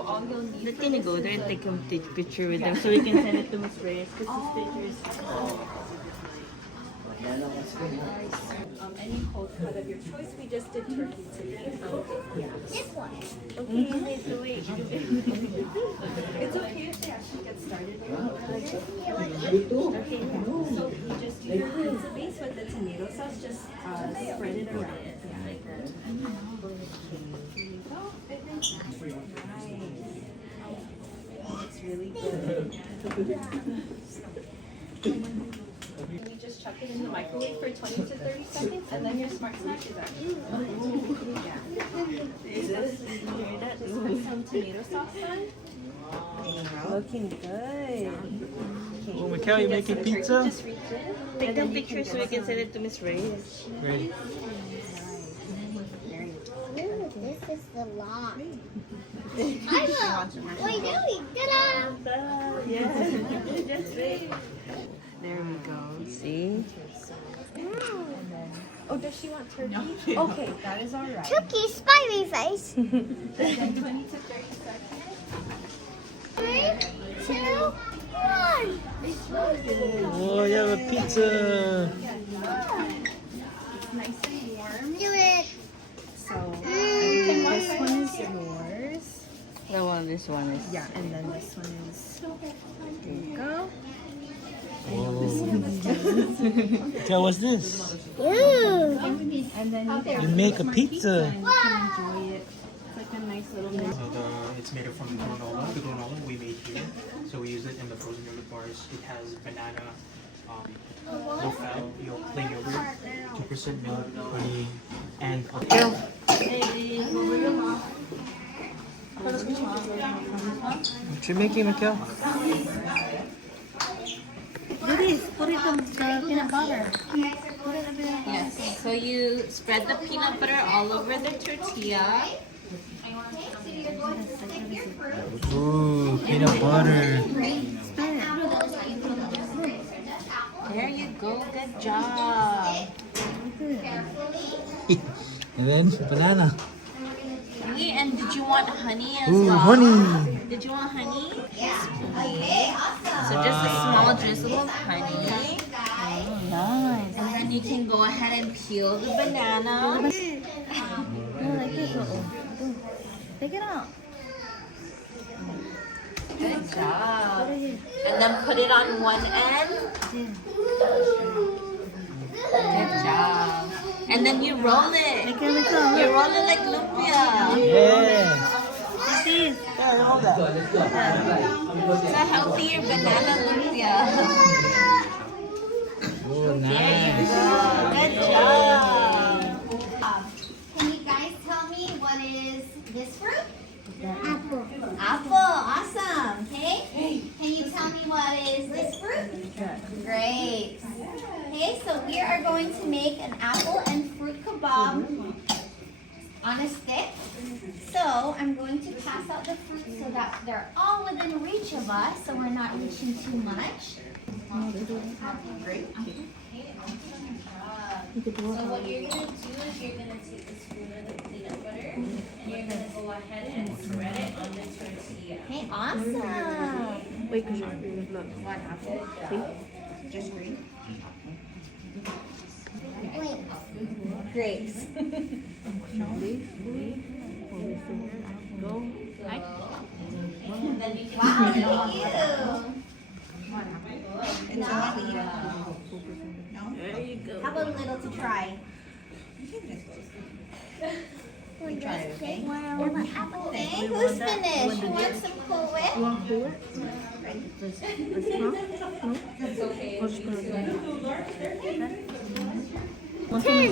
So all you'll need Let's gonna go there and take a picture with them so we can send it to Miss Reyes because this picture is any cold cut of your choice. We just did turkey today. This one. okay. So wait. It's okay if they actually get started. Okay. So you just do your pizza base with the tomato sauce. Just spread it around. Yeah, like that. Here you go. Nice. It's really good. You just chuck it in the microwave for 20 to 30 seconds, and then your smart snack is actually Just put some tomato sauce on. Looking good. Oh, Mikel, you making pizza? Just reach in. Take a picture so we can send it to Miss Reyes. Ready? Ooh, this is the lot. I will. Wait, doing? Ta-da! Yes. Just wait. There we go. See? Oh, does she want turkey? Okay, that is all right. Cookie smiley face. 20 to 30 seconds. 3, 2, 1. Oh, you have a pizza. It's nice and warm. Do it. So, this one is yours. This one is. Yeah, and then this one is. There you go. Mikel, what's this? Ooh. And then You make a pizza. and you can enjoy it. It's like a nice little meal. So it's made from granola. The granola we made here. So we use it in the frozen yogurt bars. It has banana, low fat, plain yogurt, 2% milk, honey, and What you making, Mikel? Do this. Put it on the peanut butter. Yes. So you spread the peanut butter all over the tortilla. Ooh, peanut butter. There you go. Good job. And then banana. Okay, and did you want honey as Ooh, well? honey. Did you want honey? Yes, please. So just a small drizzle of honey. Oh, nice. And then you can go ahead and peel the banana. Take it out. Good job. And then put it on one end. Good job. And then you roll it. You roll it like lumpia. Yeah. See? It's a healthier banana lumpia. Oh, There nice. you go. Good job. Can you guys tell me what is this fruit? Apple. Apple, awesome. Okay. Can you tell me what is this fruit? Grapes. Okay, so we are going to make an apple and fruit kebab on a stick. So I'm going to pass out the fruit so that they're all within reach of us, so we're not reaching too much. Great. So what you're going to do is you're going to take the spoon of the peanut butter and you're going to go ahead and spread it on the tortilla. Okay, awesome. Wait, because you're look. One apple. See? Just green. Wait. Grapes. Go. And then you can wow, look at you. There you go. How about a little to try? Okay. Okay, who's finished? Who wants some Cool Whip? Ten.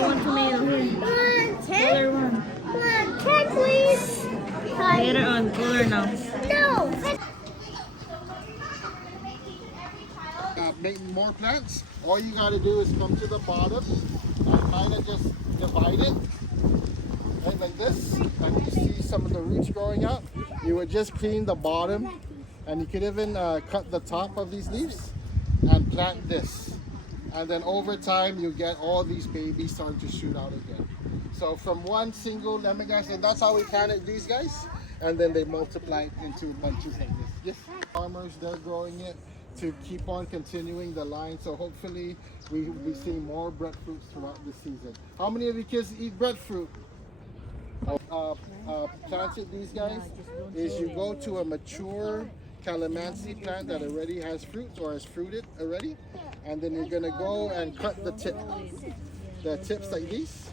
One tomato here. 10. Color one. 10, please. Later on, color now. No. Make more plants. All you got to do is come to the bottom and kind of just divide it, right, like this. And you see some of the roots growing out. You would just clean the bottom, and you could even cut the top of these leaves and plant this. And then over time, you get all these babies starting to shoot out again. So from one single lemongrass, and that's how we planted these guys. and then they multiply it into bunches like this. Just farmers, they're growing it to keep on continuing the line. So hopefully we will be seeing more breadfruits throughout the season. How many of you kids eat breadfruit? Planted these guys is you go to a mature calamansi plant that already has fruits or has fruited already, and then you're gonna go and cut the tips like these,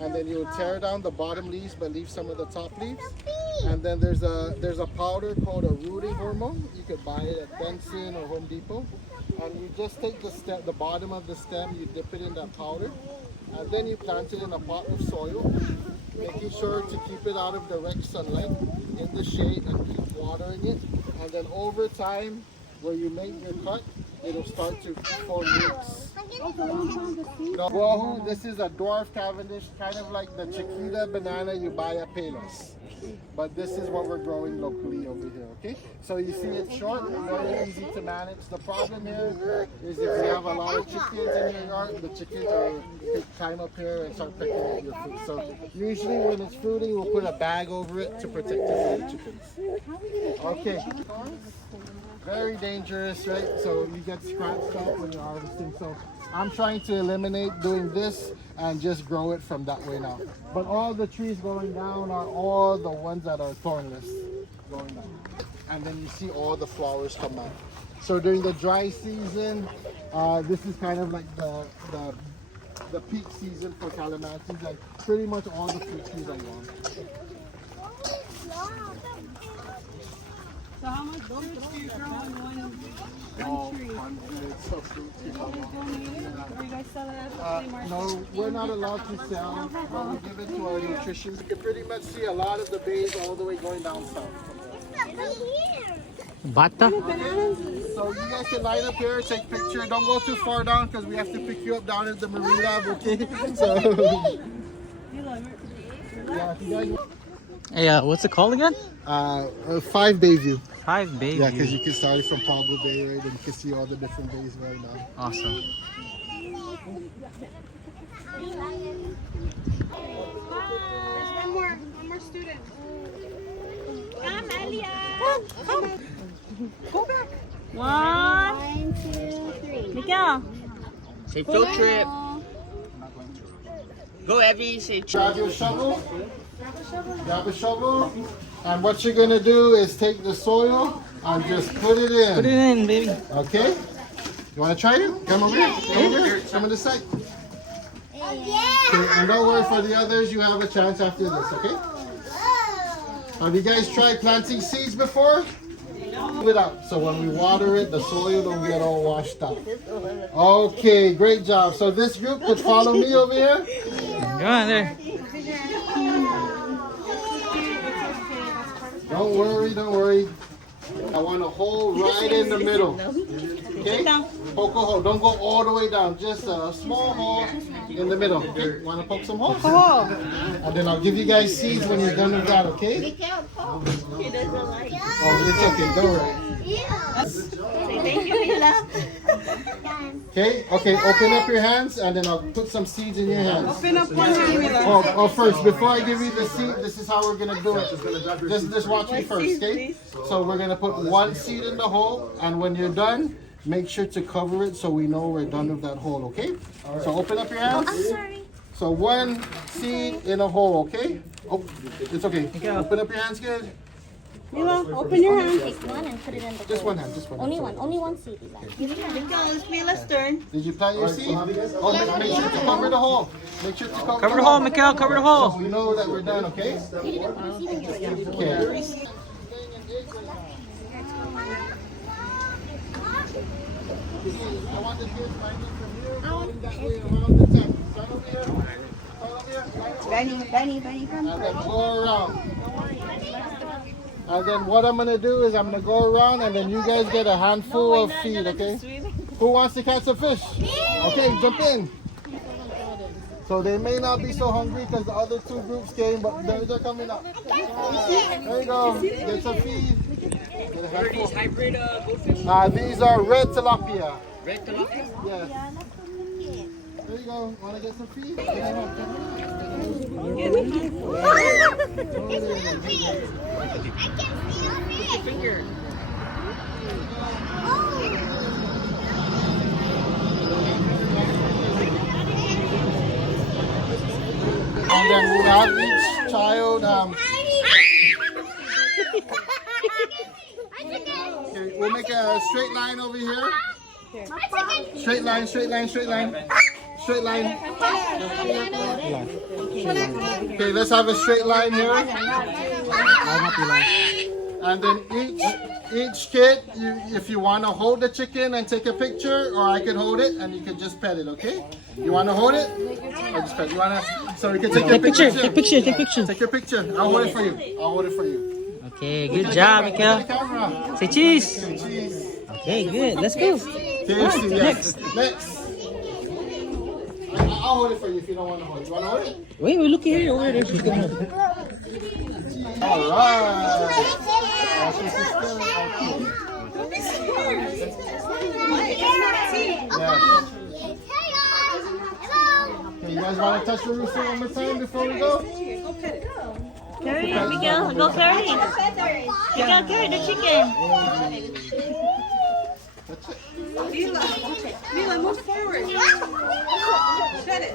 and then you'll tear down the bottom leaves but leave some of the top leaves. And then there's a powder called a rooting hormone. You could buy it at Benson or Home Depot, and you just take the bottom of the stem, you dip it in that powder, and then you plant it in a pot of soil, making sure to keep it out of direct sunlight, in the shade, and keep watering it. And then over time, where you make your cut, it'll start to form roots. No, Guahu, this is a dwarf Cavendish, kind of like the Chiquita banana you buy at Payless. But this is what we're growing locally over here, okay? So you see it's short, very easy to manage. The problem here is if you have a lot of chickens in your yard, the chickens climb up here and start picking at your fruit. So usually when it's fruiting, we'll put a bag over it to protect it from the chickens. Okay. Very dangerous, right? So you get scratched up when you're harvesting. So I'm trying to eliminate doing this and just grow it from that way now. But all the trees going down are all the ones that are thornless going down. And then you see all the flowers come out. So during the dry season, this is kind of like the peak season for calamansis, and pretty much all the fruit trees are gone. So how much fruits do you grow in one tree? Hundreds of fruit trees. Are you guys sell it at the flea market? No, we're not allowed to sell, but we give it to our nutritionists. You can pretty much see a lot of the bays all the way going down south. Bata? So you guys can line up here, take picture. Don't go too far down because we have to pick you up down at the marina, okay? So, yeah, if you guys... Hey, what's it called again? 5 Bay View. 5 Bay Yeah, View. because you can start from Pablo Bay, right? And you can see all the different bays going down. Awesome. There's one more student. Come, Elia. Come. Go back. 1, 2, 3. Mikel. Safe field trip. Go, Evie. Safe trip. Grab your shovel. Grab a shovel. And what you're going to do is take the soil and just put it in. Put it in, baby. Okay? You want to try it? Come over here. Come over here. Come on this side. Okay, and don't worry, for the others, you have a chance after this, okay? Have you guys tried planting seeds before? Move it out. So when we water it, the soil don't get all washed out. Okay, great job. So this group could follow me over here. Go on there. Don't worry, don't worry. I want a hole right in the middle. Okay? Poke a hole. Don't go all the way down. Just a small hole in the middle. Okay? Want to poke some holes? And then I'll give you guys seeds when you're done with that, okay? Oh, it's okay. Don't worry. Thank you, Mila. Okay? Okay, open up your hands and then I'll put some seeds in your hands. Open up one hand, Mila. Oh, first, before I give you the seed, this is how we're going to do it. Just watch me first, okay? So we're going to put one seed in the hole, and when you're done, make sure to cover it so we know we're done with that hole, okay? So open up your hands. I'm sorry. So one seed in a hole, okay? Oh, it's okay. Open up your hands, good. Mila, open your hand. Take one and put it in the Just hole. one hand, just one. Only hand. one. Only one seed. Mikel, it's Mila's turn. Did you plant your seed? Oh, make sure to cover the hole. Make sure to Cover the hole, Mikel. Cover the hole. So we know that we're done, okay? Okay. I want the kids finding from here, going that way around the tent. Stand over here. Stand over here. Benny, come. And then go around. And then what I'm going to do is I'm going to go around and then you guys get a handful of feed, okay? Who wants to catch a fish? Okay, jump in. So they may not be so hungry because the other two groups came, but they're coming up. There you go. Get some feed. What are these hybrid goldfish? These are red tilapia. Red tilapia? Yes. There you go. Want to get some feed? Finger. And then we have each child. Okay, we'll make a straight line over here. Straight line, straight line, straight line. Straight line. Okay, let's have a straight line here. And then each kid, if you want to hold the chicken and take a picture, or I can hold it and you can just pet it, okay? You want to hold it? Or just pet it? You want to? So we can take a picture. Take picture, take picture. Take your picture. I'll hold it for you. I'll hold it for you. Okay, good job, Mikel. Camera. Say cheese. Cheese. Okay, good. Let's go. KFC, yes. Next. I'll hold it for you if you don't want to hold it. You want to hold it? Wait, we're looking here. Over there. She's gonna hold it. All right. Yes. Okay, you guys want to touch the rooster one more time before we go? Carry it, Miguel. Go carry it. Miguel, carry the chicken. Mila, move forward. Shut it.